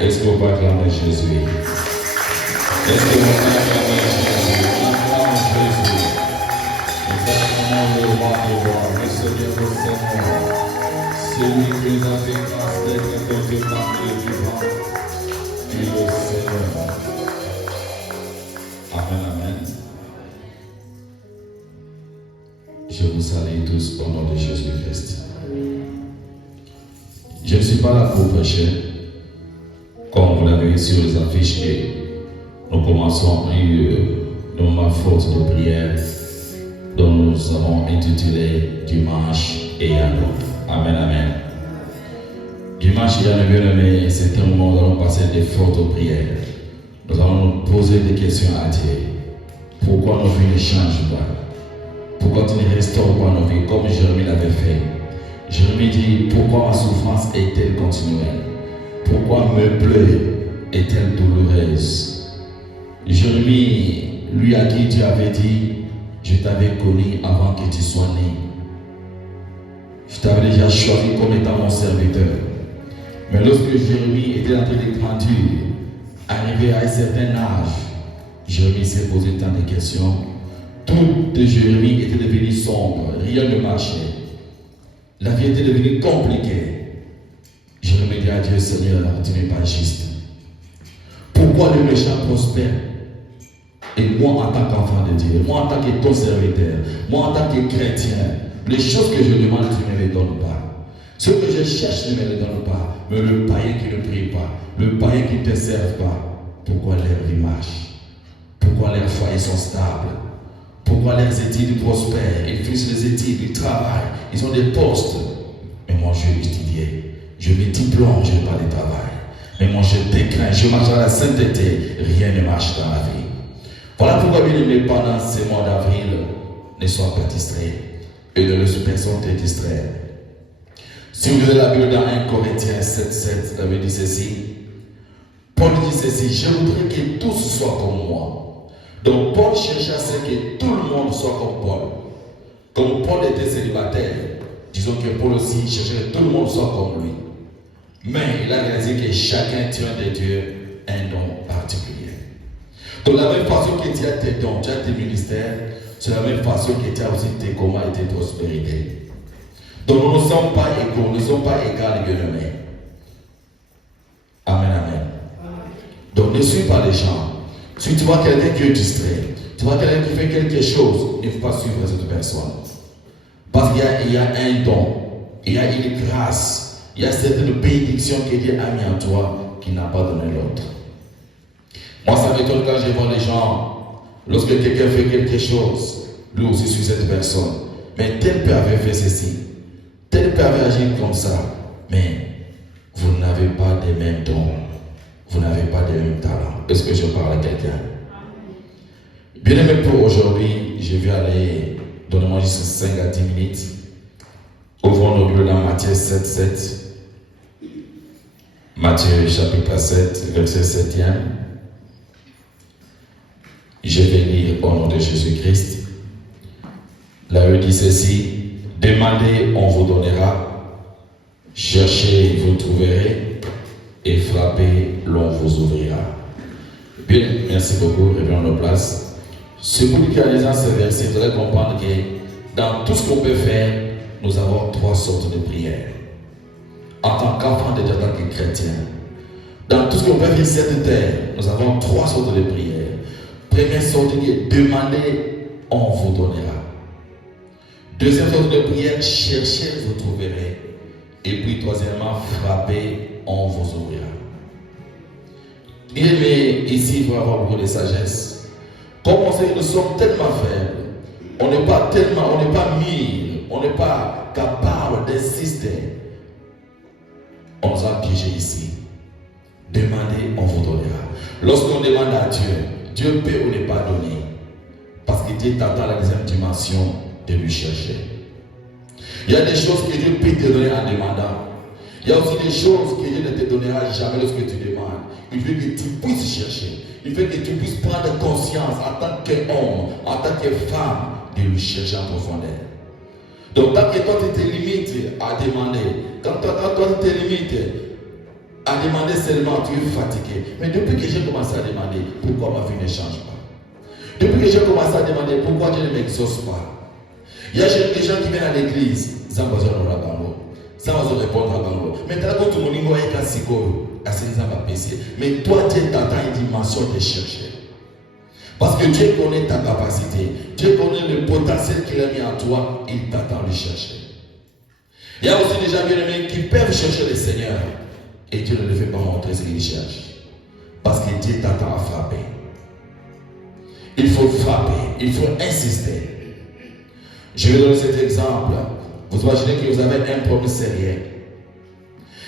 Est-ce qu'on va acclamer Jésus? Est-ce qu'on va acclamer Jésus? Acclame Jésus. Nous acclamons le roi des rois, le Seigneur des seigneurs. C'est lui qui nous a fait grâce d'être notre Dieu parmi les vivants. Et le Seigneur. Amen, amen. Je vous salue tous au nom de Jésus-Christ. Je ne suis pas là pour prêcher. Comme vous l'avez vu sur les affiches, nous commençons un moment fort de prière dont nous avons intitulé Dimanche et Yannou. Amen, amen. Dimanche et Yannou, bien aimé, c'est un moment où nous allons passer des fortes prières. Nous allons nous poser des questions à Dieu. Pourquoi nos vies ne changent pas? Pourquoi tu ne restaures pas nos vies comme Jérémie l'avait fait? Jérémie dit, pourquoi ma souffrance est-elle continuelle? Pourquoi me plaie est-elle douloureuse? Jérémie, lui à qui Dieu avait dit, je t'avais connu avant que tu sois né. Je t'avais déjà choisi comme étant mon serviteur. Mais lorsque Jérémie était en train de grandir, arrivé à un certain âge, Jérémie s'est posé tant de questions. Tout de Jérémie était devenu sombre, rien ne marchait. La vie était devenue compliquée. Jérémie dit à Dieu, Seigneur, tu n'es pas juste. Pourquoi le méchant prospère? Et moi, en tant qu'enfant de Dieu, moi, en tant que ton serviteur, moi, en tant que chrétien, les choses que je demande, tu ne me les donnes pas. Ce que je cherche, tu ne me les donnes pas. Mais le païen qui ne prie pas, le païen qui ne te sert pas, pourquoi leur vie marche? Pourquoi leurs foyers sont stables? Pourquoi leurs études prospèrent? Ils finissent les études, ils travaillent, ils ont des postes. Mais moi, je vais étudier. Je me diplôme, je n'ai pas de travail. Mais moi, je déclin, je marche dans la sainteté. Rien ne marche dans la vie. Voilà pourquoi, bien aimé, pendant ces mois d'avril, ne sois pas distrait. Et ne laisse personne te distraire. Si vous lisez la Bible dans 1 Corinthiens 7:7, la Bible dit ceci. Paul dit ceci, je voudrais que tous soient comme moi. Donc Paul cherchait à ce que tout le monde soit comme Paul. Comme Paul était célibataire, disons que Paul aussi cherchait que tout le monde soit comme lui. Mais il a réalisé que chacun tient de Dieu un don particulier. De la même façon que tu as tes dons, tu as tes ministères, c'est la même façon que tu as aussi tes combats et tes prospérités. Donc nous ne sommes pas égaux, nous ne sommes pas égaux, les bien-aimés. Amen, amen. Donc ne suis pas les gens. Si tu vois quelqu'un qui est distrait, tu vois quelqu'un qui fait quelque chose, il ne faut pas suivre cette personne. Parce qu'il y a un don, il y a une grâce. Il y a certaines bénédictions que Dieu a mis en toi qui n'a pas donné l'autre. Moi, ça m'étonne quand je vois les gens, lorsque quelqu'un fait quelque chose, lui aussi suit cette personne. Mais tel père avait fait ceci, tel père avait agi comme ça. Mais vous n'avez pas les mêmes dons, vous n'avez pas les mêmes talents. Est-ce que je parle à quelqu'un? Bien aimé, pour aujourd'hui, je vais aller, donnez-moi juste 5 à 10 minutes. Ouvrons nos Bibles dans Matthieu 7:7. Matthieu chapitre 7, verset 7e. Je vais lire au nom de Jésus-Christ. La Bible dit ceci. Demandez, on vous donnera. Cherchez, vous trouverez. Et frappez, l'on vous ouvrira. Bien, merci beaucoup. Revenons à nos places. Celui qui a lisant ce verset, vous allez comprendre que dans tout ce qu'on peut faire, nous avons 3 sortes de prières. En tant qu'enfant de Dieu, en tant que chrétien, dans tout ce qu'on peut faire sur cette terre, nous avons 3 sortes de prières. Première sorte qui est demander, on vous donnera. Deuxième sorte de prière, cherchez, vous trouverez. Et puis troisièmement, frappez, on vous ouvrira. Bien aimé, ici, il faut avoir beaucoup de sagesse. Comme on sait que nous sommes tellement faibles, on n'est pas mille, on n'est pas capable d'insister. On nous a piégés ici. Demandez, on vous donnera. Lorsqu'on demande à Dieu, Dieu peut ou ne pas donner. Parce que Dieu t'attend à la deuxième dimension de lui chercher. Il y a des choses que Dieu peut te donner en demandant. Il y a aussi des choses que Dieu ne te donnera jamais lorsque tu demandes. Il veut que tu puisses chercher. Il veut que tu puisses prendre conscience en tant qu'homme, en tant que femme, de lui chercher en profondeur. Donc, tant que toi tu te limites à demander, quand toi tu te limites à demander seulement, tu es fatigué. Mais depuis que j'ai commencé à demander, pourquoi ma vie ne change pas? Depuis que j'ai commencé à demander, pourquoi Dieu ne m'exauce pas? Il y a des gens qui viennent à l'église, sans besoin de bango, sans besoin de répondre à bango. Maintenant, quand tout le monde est cassiko, mais toi, Dieu t'attend une dimension de chercher. Parce que Dieu connaît ta capacité, Dieu connaît le potentiel qu'il a mis en toi, il t'attend de chercher. Il y a aussi des gens bien-aimés qui peuvent chercher le Seigneur et Dieu ne le fait pas montrer ce qu'il cherche. Parce que Dieu t'attend à frapper. Il faut frapper, il faut insister. Je vais donner cet exemple. Vous imaginez que vous avez un problème sérieux.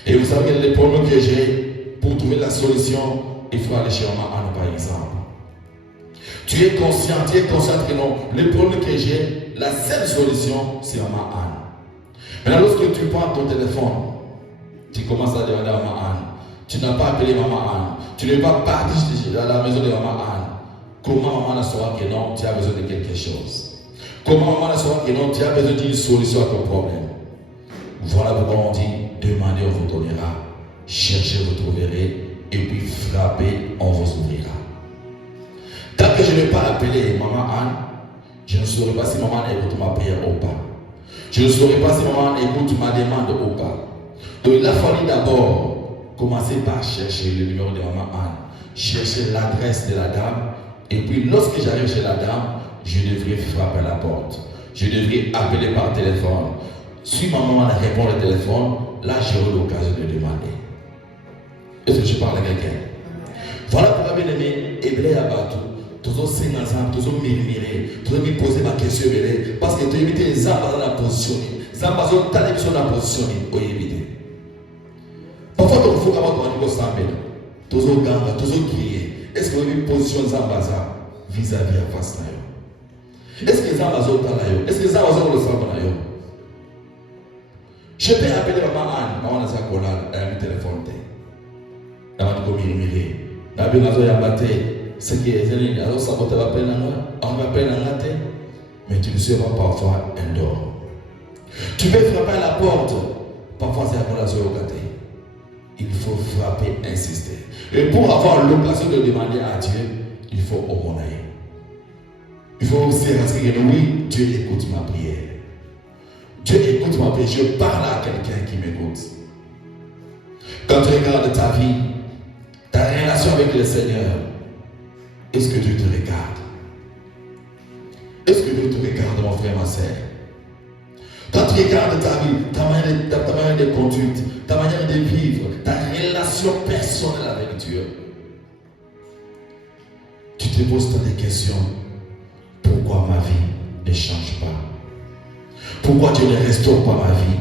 Et vous savez que les problèmes que j'ai, pour trouver la solution, il faut aller chez Maman Anne par exemple. Tu es conscient que non, le problème que j'ai, la seule solution, c'est Maman Anne. Maintenant, lorsque tu prends ton téléphone, tu commences à demander à Maman Anne. Tu n'as pas appelé Maman Anne. Tu n'es pas parti à la maison de Maman Anne. Comment Maman saura que non, tu as besoin de quelque chose? Comment Maman saura que non, tu as besoin d'une solution à ton problème? Voilà pourquoi on dit, demandez, on vous donnera. Cherchez, vous trouverez. Et puis frappez, on vous ouvrira. Tant que je n'ai pas appelé Maman Anne, je ne saurais pas si Maman écoute ma prière ou pas. Je ne saurais pas si Maman écoute ma demande ou pas. Donc il a fallu d'abord commencer par chercher le numéro de Maman Anne, chercher l'adresse de la dame, et puis lorsque j'arrive chez la dame, je devrais frapper à la porte. Je devrais appeler par téléphone. Si ma maman répond au téléphone, là j'aurai l'occasion de demander. Est-ce que je parle à quelqu'un? Voilà pourquoi bien aimé, Hébreu à Batou, toujours 5 ans, toujours murmurer, toujours me poser ma question, parce que tu as évité les arbres dans la position. Les arbres sont dans la position, oui, éviter. Parfois, tu faut avoir ton niveau semblé, toujours ganga, toujours crier. Est-ce que vous avez une position zambaza vis-à-vis à face là? Est-ce que les arbres sont dans la? Est-ce que les arbres sont dans le sang là? Je peux appeler Maman Anne, Maman Anne, elle a un téléphone. Elle m'a dit murmurer. Elle m'a dit c'est que les gens sabotent la peine on va peine en latte, mais tu ne seras parfois un dehors. Tu peux frapper à la porte, parfois c'est à la zone. Il faut frapper, insister. Et pour avoir l'occasion de demander à Dieu, il faut honorer. Il faut aussi rassurer que oui, Dieu écoute ma prière. Dieu écoute ma prière. Je parle à quelqu'un qui m'écoute. Quand tu regardes ta vie, ta relation avec le Seigneur, est-ce que Dieu te regarde? Est-ce que Dieu te regarde, mon frère, ma soeur? Quand tu regardes ta vie, ta manière de conduite, ta manière de vivre, ta relation personnelle avec Dieu, tu te poses des questions. Pourquoi ma vie ne change pas? Pourquoi Dieu ne restaure pas ma vie?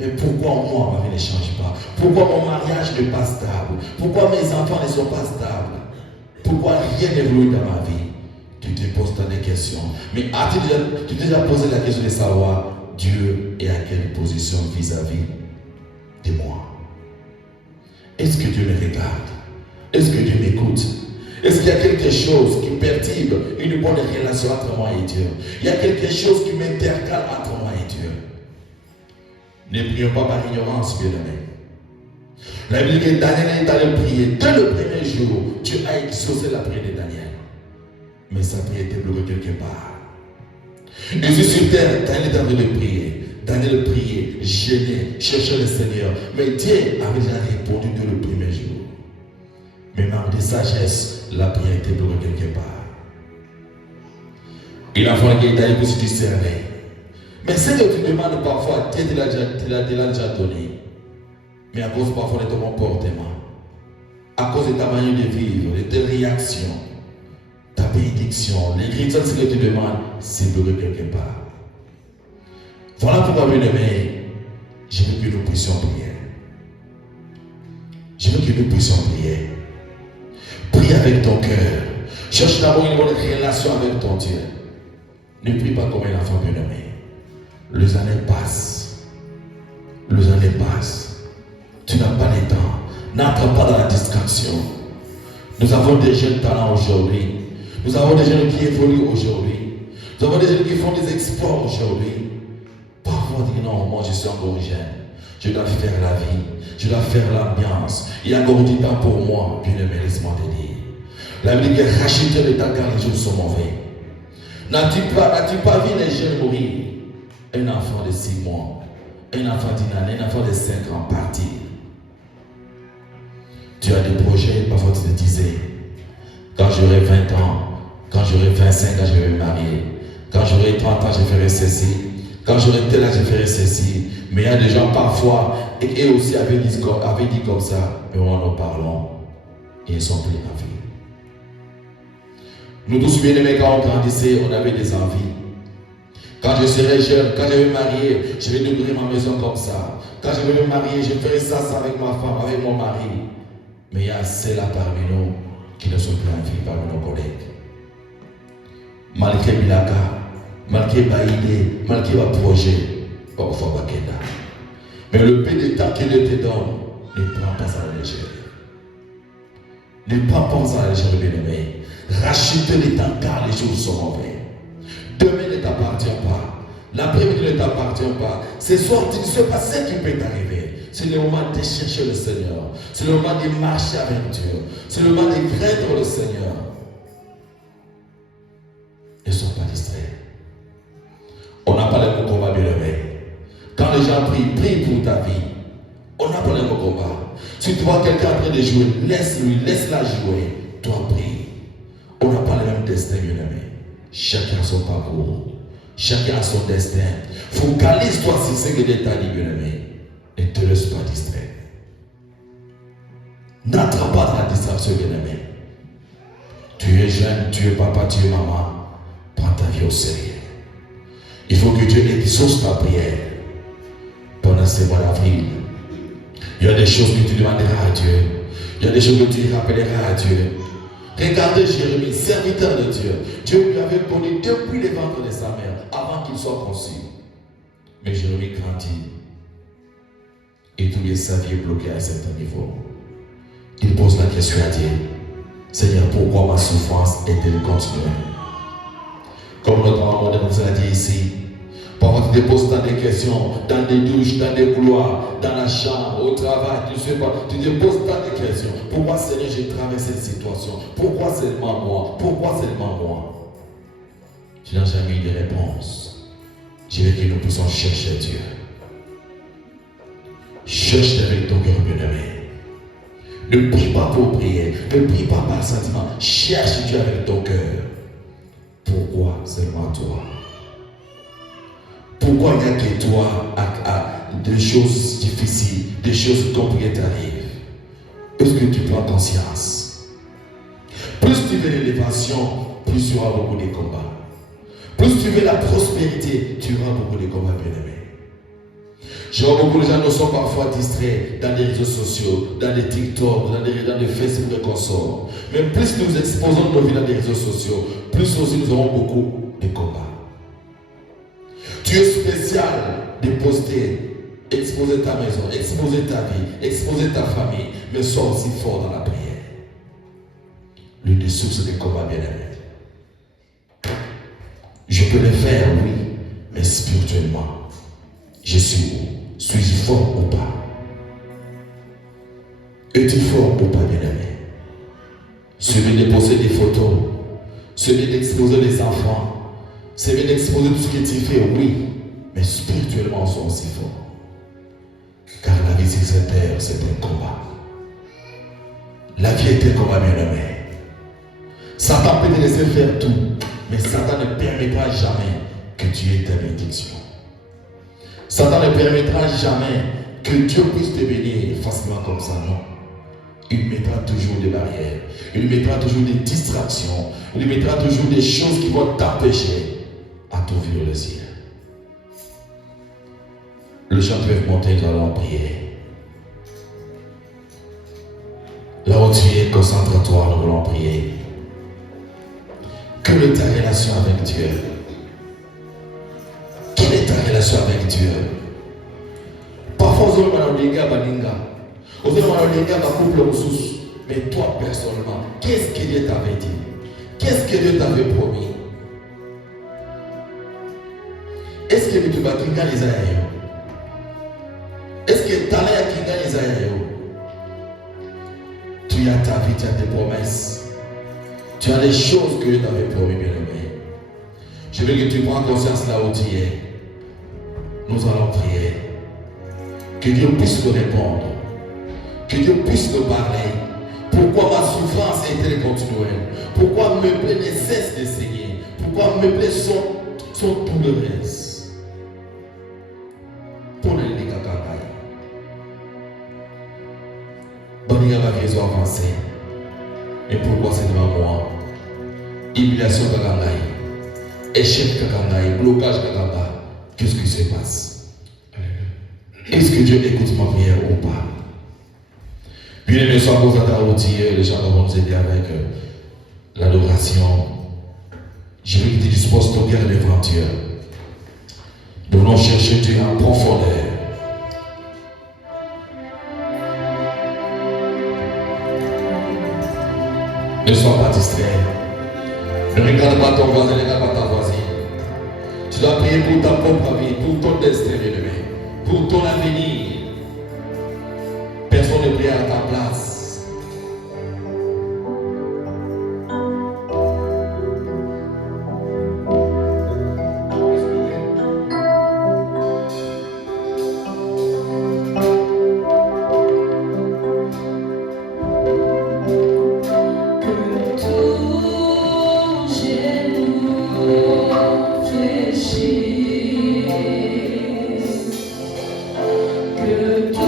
Mais pourquoi moi, ma vie ne change pas? Pourquoi mon mariage n'est pas stable? Pourquoi mes enfants ne sont pas stables? Pourquoi rien n'évolue dans ma vie? Tu te poses des questions. Mais as-tu déjà posé la question de savoir Dieu est à quelle position vis-à-vis de moi? Est-ce que Dieu me regarde? Est-ce que Dieu m'écoute? Est-ce qu'il y a quelque chose qui perturbe une bonne relation entre moi et Dieu? Il y a quelque chose qui m'intercale entre moi et Dieu. Ne prions pas par ignorance, bien-aimé. La Bible dit que Daniel est allé prier. Dès le premier jour, Dieu a exaucé la prière de Daniel. Mais sa prière était bloquée quelque part. Jésus sur terre, Daniel est en train de prier. Daniel priait, gêné, cherchait le Seigneur. Mais Dieu avait déjà répondu dès le premier jour. Mais manque de sagesse, la prière était bloquée quelque part. Il a fallu qu'il aille se discerner. Mais ce que tu demandes parfois, Dieu te l'a déjà donné. Mais à cause parfois de ton comportement, à cause de ta manière de vivre, de tes réactions, ta bénédiction, les rituels que tu demandes, c'est bloqué quelque part. Voilà pourquoi, bien aimé, je veux que nous puissions prier. Je veux que nous puissions prier. Prie avec ton cœur. Cherche d'abord une bonne relation avec ton Dieu. Ne prie pas comme un enfant bien-aimé. Les années passent. Les années passent. Tu n'as pas le temps. N'entre pas dans la distraction. Nous avons des jeunes talents aujourd'hui. Nous avons des jeunes qui évoluent aujourd'hui. Nous avons des jeunes qui font des exploits aujourd'hui. Parfois, on dit non, moi je suis encore jeune. Je dois faire la vie. Je dois faire l'ambiance. Il y a encore du temps pour moi. Bien-aimé, laisse-moi te dire. La Bible dit que rachète le temps car les jours sont mauvais. N'as-tu pas vu les jeunes mourir? Un enfant de 6 mois, un enfant d'une année, un enfant de 5 ans partir. Tu as des projets, parfois tu te disais, quand j'aurai 20 ans, quand j'aurai 25 ans, je vais me marier. Quand j'aurai 30 ans, je ferai ceci. Quand j'aurai tel âge, je ferai ceci. Mais il y a des gens parfois, et eux aussi avaient dit comme ça, mais en nous parlons, ils ne sont plus en vie. Nous tous bien-aimés, quand on grandissait, on avait des envies. Quand je serai jeune, quand je vais me marier, je vais découvrir ma maison comme ça. Quand je vais me marier, je ferai ça avec ma femme, avec mon mari. Mais il y a ceux-là parmi nous qui ne sont plus en vie, parmi nos collègues. Malgré Bilaka, malgré Baïdé, malgré ma projet, parfois Bakenda. Mais le peu de temps qu'il te donne, ne prends pas ça à la légère. Ne prends pas ça à la légère, bien-aimé. Rachète les temps car les jours sont mauvais. Demain ne t'appartient pas. L'après-midi ne t'appartient pas. Ce soir, tu ne sais pas ce qui peut t'arriver. C'est le moment de chercher le Seigneur. C'est le moment de marcher avec Dieu. C'est le moment de craindre le Seigneur. Ne sois pas distrait. On n'a pas le mot combat, bien-aimé. Quand les gens prient, prie pour ta vie. On n'a pas le mot combat. Si tu vois quelqu'un en train de jouer, laisse-lui, laisse-la jouer. Toi, prie. On n'a pas le même destin, bien-aimé. Chacun a son parcours. Chacun a son destin. Focalise-toi sur ce que Dieu t'a dit, bien-aimé. Ne te laisse pas distraire. N'entre pas dans la distraction, bien-aimé. Tu es jeune, tu es papa, tu es maman. Prends ta vie au sérieux. Il faut que Dieu exauce ta prière pendant ce mois d'avril. Il y a des choses que tu demanderas à Dieu. Il y a des choses que tu rappelleras à Dieu. Regardez Jérémie, serviteur de Dieu. Dieu lui avait connu depuis le ventre de sa mère, avant qu'il soit conçu. Mais Jérémie grandit. Et toute sa vie est bloquée à un certain niveau. Il pose la question à Dieu. Seigneur, pourquoi ma souffrance est-elle continuée? Comme notre maman nous a dit ici. Parfois tu te poses tant de questions, dans des douches, dans des couloirs, dans la chambre, au travail, tu ne sais pas. Tu te poses tant de questions. Pourquoi Seigneur j'ai traversé cette situation? Pourquoi seulement moi? Pourquoi seulement moi? Tu n'as jamais eu de réponse. Je veux que nous puissions chercher Dieu. Cherche avec ton cœur, bien-aimé. Ne prie pas pour prier. Ne prie pas par sentiment. Cherche Dieu avec ton cœur. Pourquoi seulement toi? Pourquoi il n'y a que toi à des choses difficiles, des choses compliquées t'arrivent? Est-ce que tu prends conscience? Plus tu veux l'élévation, plus tu auras beaucoup de combats. Plus tu veux la prospérité, tu auras beaucoup de combats, bien-aimés. Je vois beaucoup de gens nous sont parfois distraits dans les réseaux sociaux, dans les TikTok, dans les Facebook et consorts. Mais plus nous exposons nos vies dans les réseaux sociaux, plus aussi nous aurons beaucoup de combats. Tu es spécial de poster, exposer ta maison, exposer ta vie, exposer ta famille, mais sois aussi fort dans la prière. L'une des sources des combats, bien-aimés. Je peux le faire, oui, mais spirituellement, je suis où? Suis-je fort ou pas? Es-tu fort ou pas, bien-aimé? Celui de poster des photos, celui d'exposer les enfants, celui d'exposer tout ce que tu fais, oui, mais spirituellement, sois aussi fort. Car la vie sur cette terre, c'est un combat. La vie est un combat, bien-aimé. Satan peut te laisser faire tout, mais Satan ne permettra jamais que tu aies ta bénédiction. Satan ne permettra jamais que Dieu puisse te bénir facilement comme ça, non. Il mettra toujours des barrières, il mettra toujours des distractions, il mettra toujours des choses qui vont t'empêcher à t'ouvrir le ciel. Le chant peut monter, nous allons prier. Là où tu es, concentre-toi, nous voulons prier. Quelle est ta relation avec Dieu? Quelle est ta relation avec Dieu? Parfois, on a des gars, on a des gars, mais toi personnellement, qu'est-ce que Dieu t'avait dit? Qu'est-ce que Dieu t'avait promis? Est-ce que tu vas gagner Isaïe? Est-ce que tu as l'air qui gagne Isaïe? Tu as ta vie, tu as tes promesses. Tu as les choses que Dieu t'avait promis, bien-aimé. Je veux que tu prends conscience là où tu es. Nous allons prier. Que Dieu puisse nous répondre. Que Dieu puisse nous parler. Pourquoi ma souffrance est-elle continuelle? Pourquoi mes plaies ne cessent de saigner? Pourquoi mes plaies sont douloureuses? Pour les kakanaï. Bonne va raison avancée. Et pourquoi c'est devant moi? Humiliation kakanaï. Échec kakanaï. Blocage kakanaï. Qu'est-ce qui se passe? Est-ce que Dieu écoute ma prière ou pas? Bien aimé, sois concentré à outiller, les gens vont nous aider avec l'adoration. Je veux que tu disposes ton cœur devant Dieu. Nous allons chercher Dieu en profondeur. Ne sois pas distrait. Ne regarde pas ton voisin, ne regarde pas ta voisine. Tu dois prier pour ta propre vie, pour ton destin, bien-aimé, pour ton avenir. Personne ne prie à ta place. Que toute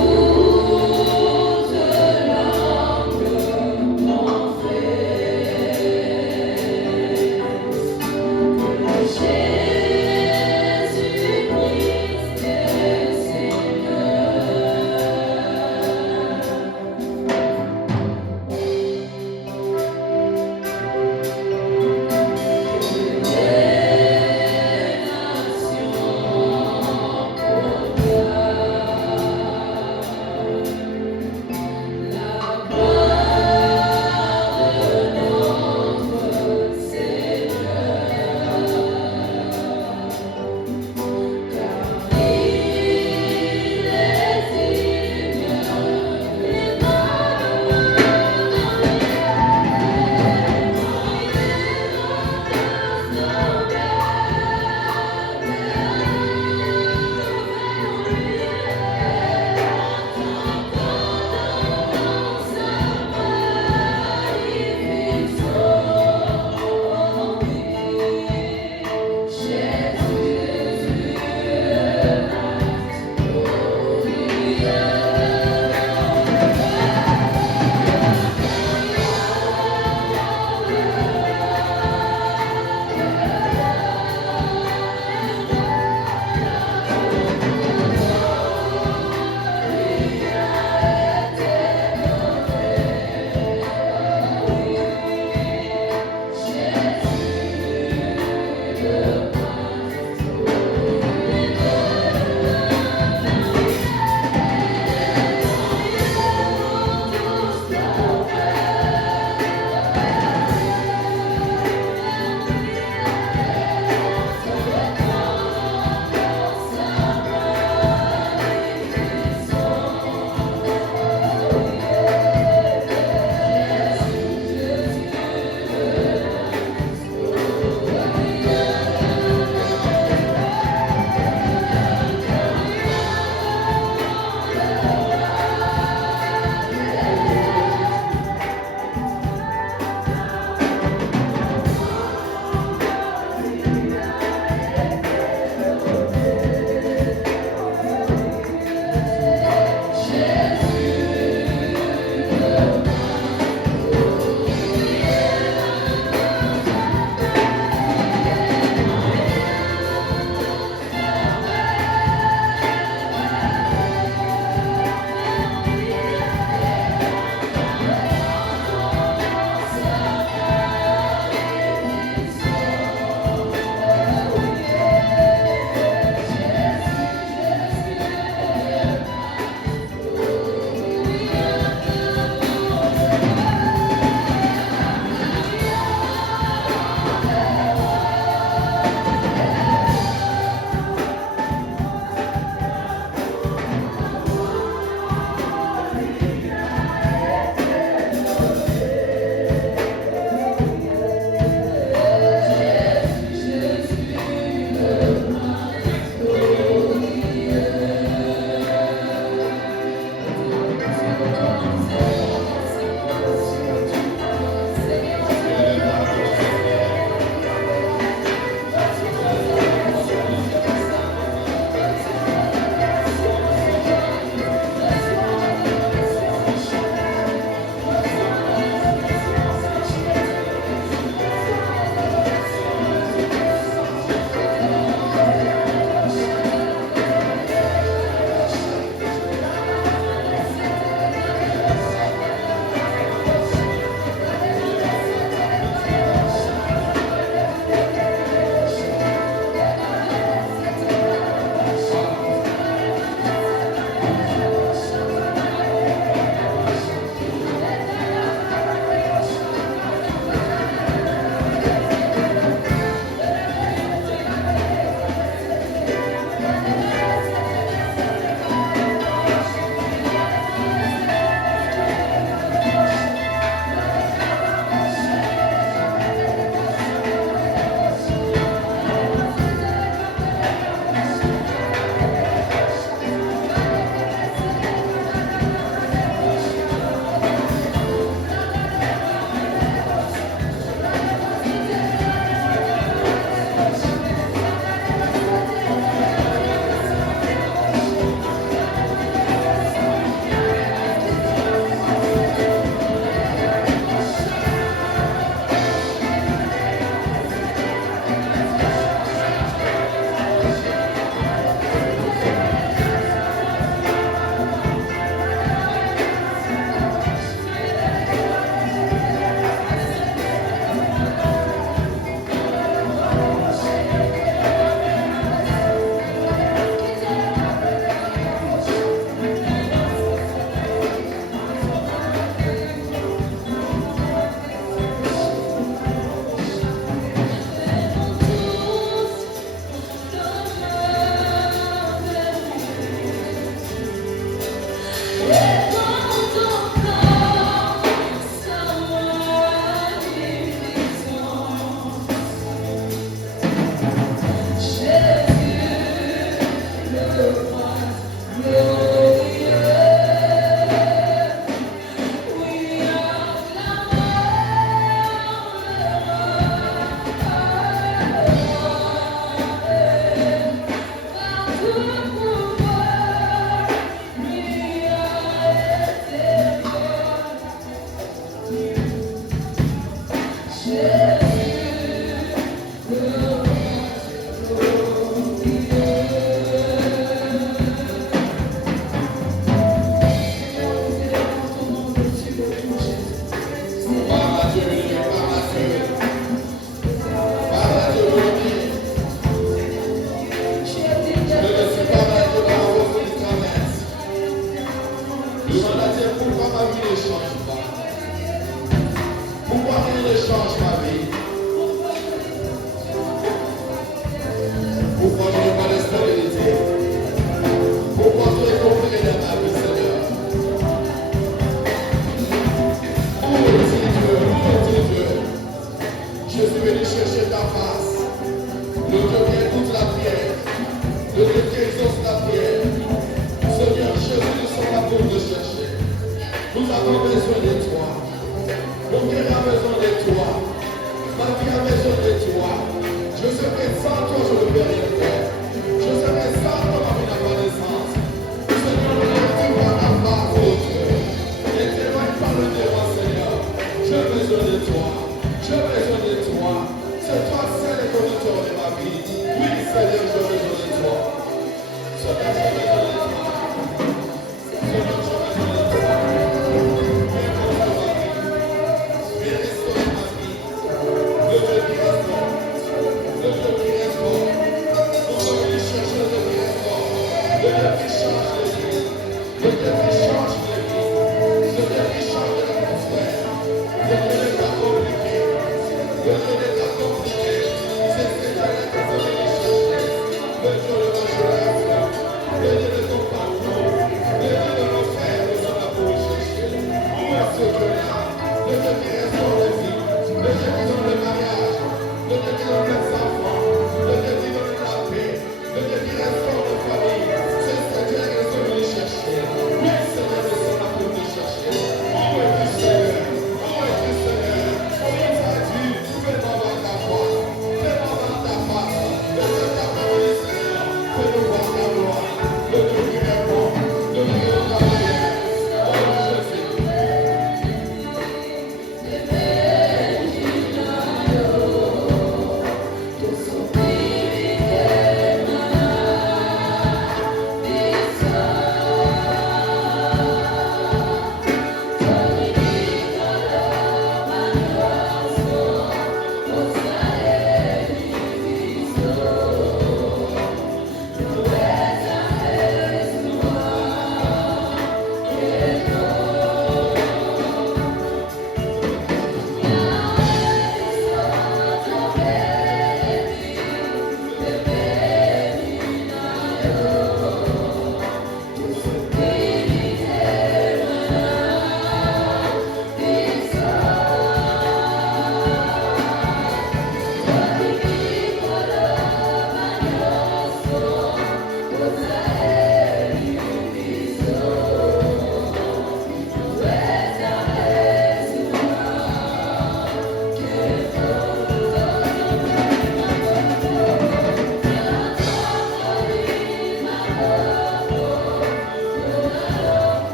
Où es-tu, Seigneur? Où es-tu, Seigneur? Où es-tu, Seigneur?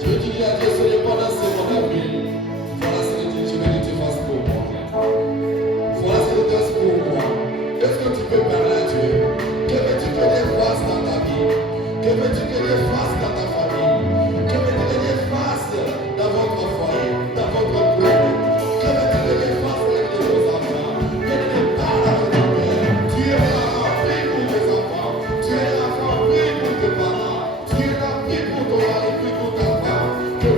Je veux dire à Dieu, Seigneur, pendant ce mois d'avril, voilà ce que je veux que tu fasses pour moi. Voilà ce que tu fasses pour moi. Est-ce que tu peux parler à Dieu? Que veux-tu que Dieu fasse dans ta vie? Que veux-tu que Dieu fasse dans ta famille? Que veux-tu que Dieu fasse dans votre foyer, dans votre couple? Que veux-tu que Dieu fasse avec vos enfants? Que Dieu parle avec ton père. Tu es là, prie pour tes enfants. Tu es là, prie pour tes parents. Tu es là, prie pour ton mari, prie pour ta femme. Que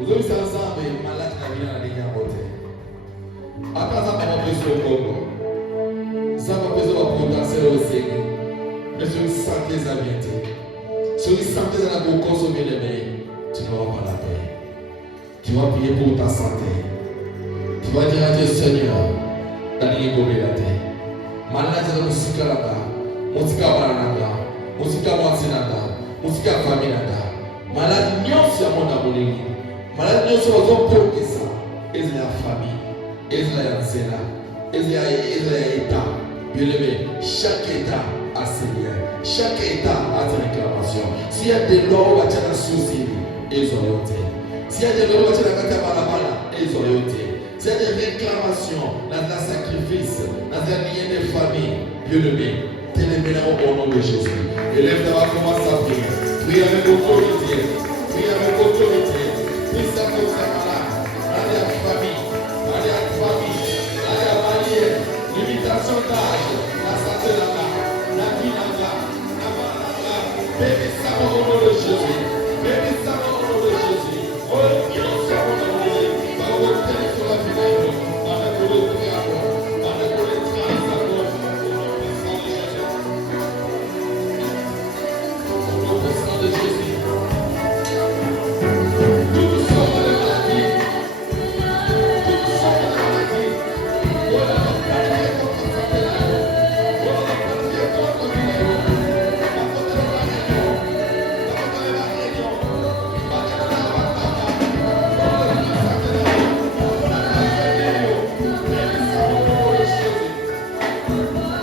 Aujourd'hui, c'est ensemble, malade qui vient à la ligne à côté. Après ça, on va besoin de Congo. Ça va besoin de potentiel aussi. Mais sur une santé d'habileté. Sur une santé de la consommer les meilleurs, tu n'auras pas la paix. Tu vas prier pour ta santé. Tu vas dire à Dieu, Seigneur, dans les gommes la terre. Malade de la musique là-bas, musique à Baranada, musique à Moatinada, musique à Faminada. Malade, non, c'est à mon abonné. Malade, non, c'est aux hommes pour que ça. Et c'est la famille. Et c'est la Zéla. Et c'est l'État. Bien aimé, chaque État a ses liens. Chaque État a ses réclamations. S'il y a des lois qui sont sous-ils, ils ont été. S'il y a des lois qui sont balabala, ils ont été. S'il y a des réclamations dans le sacrifice, dans un lien de famille, Dieu le met. Téléménons au nom de Jésus. Élève ta voix, commence à prier. Prie avec autorité. Prie avec autorité. Prie ça pour sa malade. Allez à la famille. Allez à la famille. Allez à la mariée. Limitation d'âge. La santé là-bas. La vie là-bas. Là-bas. Bénis ça au nom de Jésus. Bénis ça au nom de Jésus. Oh, Dieu, c'est mon nom de Jésus. Va au terre sur la vie. Va la coller au diable. Va la coller au diable. De Jésus. Toutes sortes de maladies. Toutes sortes de maladies. Voilà la prière contre la santé là. Voilà la prière contre la vie là. La contre la réunion. La contre la réunion. La contre la réunion. Voilà la santé là. La réunion. Bénis sa nom de Jésus. Bénis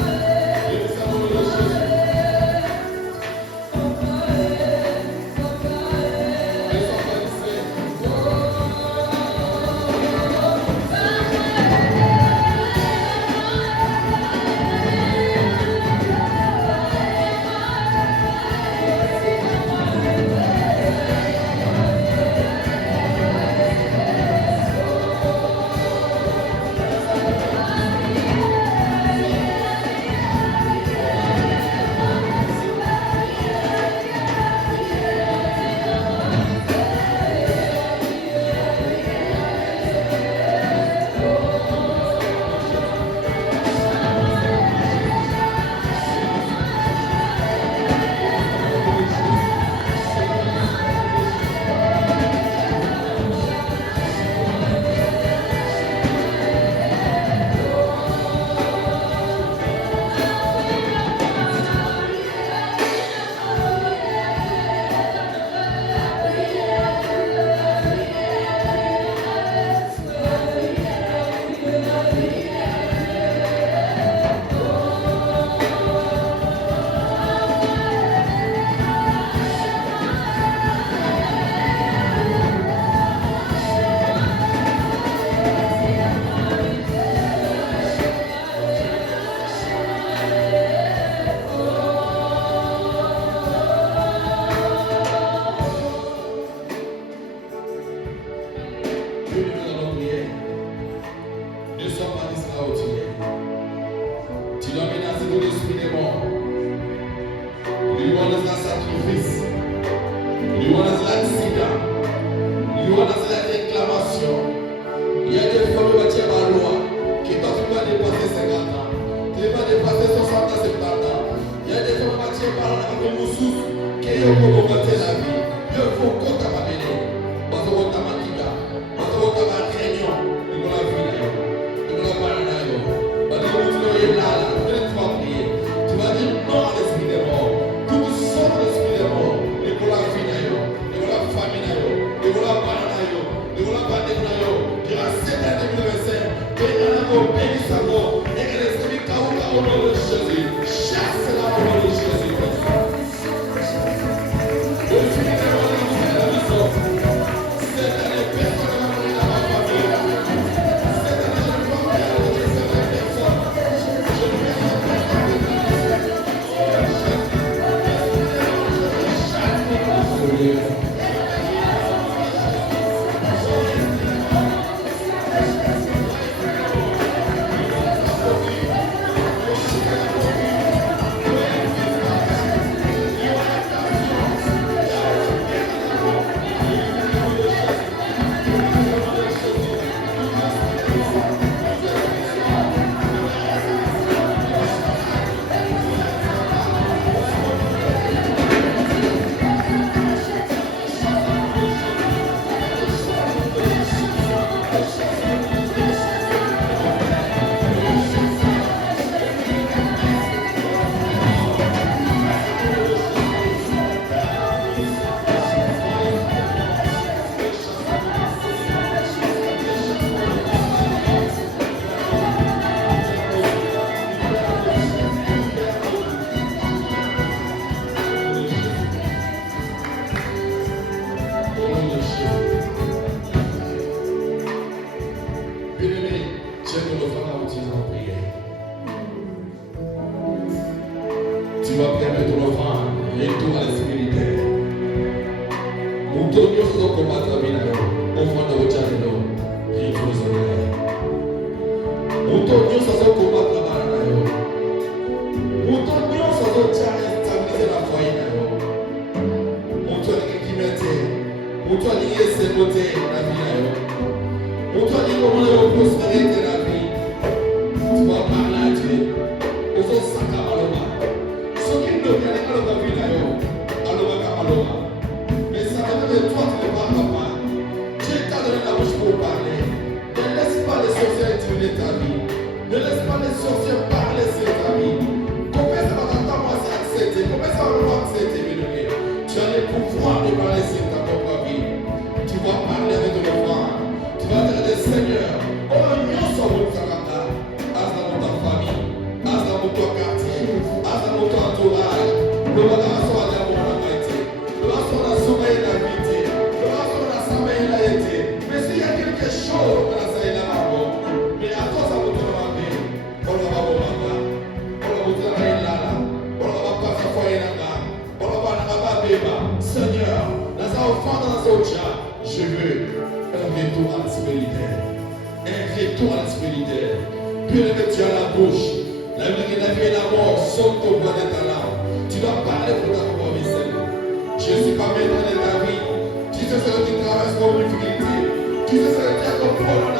sa nom de Jésus. moto nyonso azokobaka bana na yo, moto nyonso azotia instabilize na foyer na yo, moto alingi kimia te, moto alingi esengo te na vie na yo, moto alingi komona yo prospérité na vie. Tu vas parler à Dieu. Ozosaka maloba. Soki ndoki alingi aloba vie na yo, alobaka maloba. Mais ça veut dire que toi tu ne parles pas. Dieu t'a donné la bouche pour parler. Ne laisse pas les sorciers intimider ta vie. Ne laisse pas les sorciers parler sur ta vie. Commence à t'attendre à accepter. Commence à vouloir accepter, bien-aimé. Tu as le pouvoir de parler sur ta propre vie. Tu vas parler avec ton enfant. Tu vas dire des seigneurs. Oh, nous sommes au Sakata. As dans ta famille. As dans ton quartier. As dans ton entourage. Le bagage soit dans mon amitié. Le bagage soit dans son sommeil d'habité. Le bagage soit dans sa main d'habité. Mais s'il y a quelque chose dans la salle là-bas, mais à toi ça vous donne ma vie. On va voir mon manga. On va vous donner là. On va pas faire foyer là. On va pas béba. Seigneur, dans sa offrande, dans sa ocha, je veux un retour à la spirituelle. Un retour à la spirituelle. Puis le mettre à la bouche. La vie et la mort sont au bois de ta langue. Tu dois parler pour ta propre vie. Je ne suis pas maître de ta vie. Tu sais ce que tu traverses comme difficulté. Tu sais ce que tu as comme problème.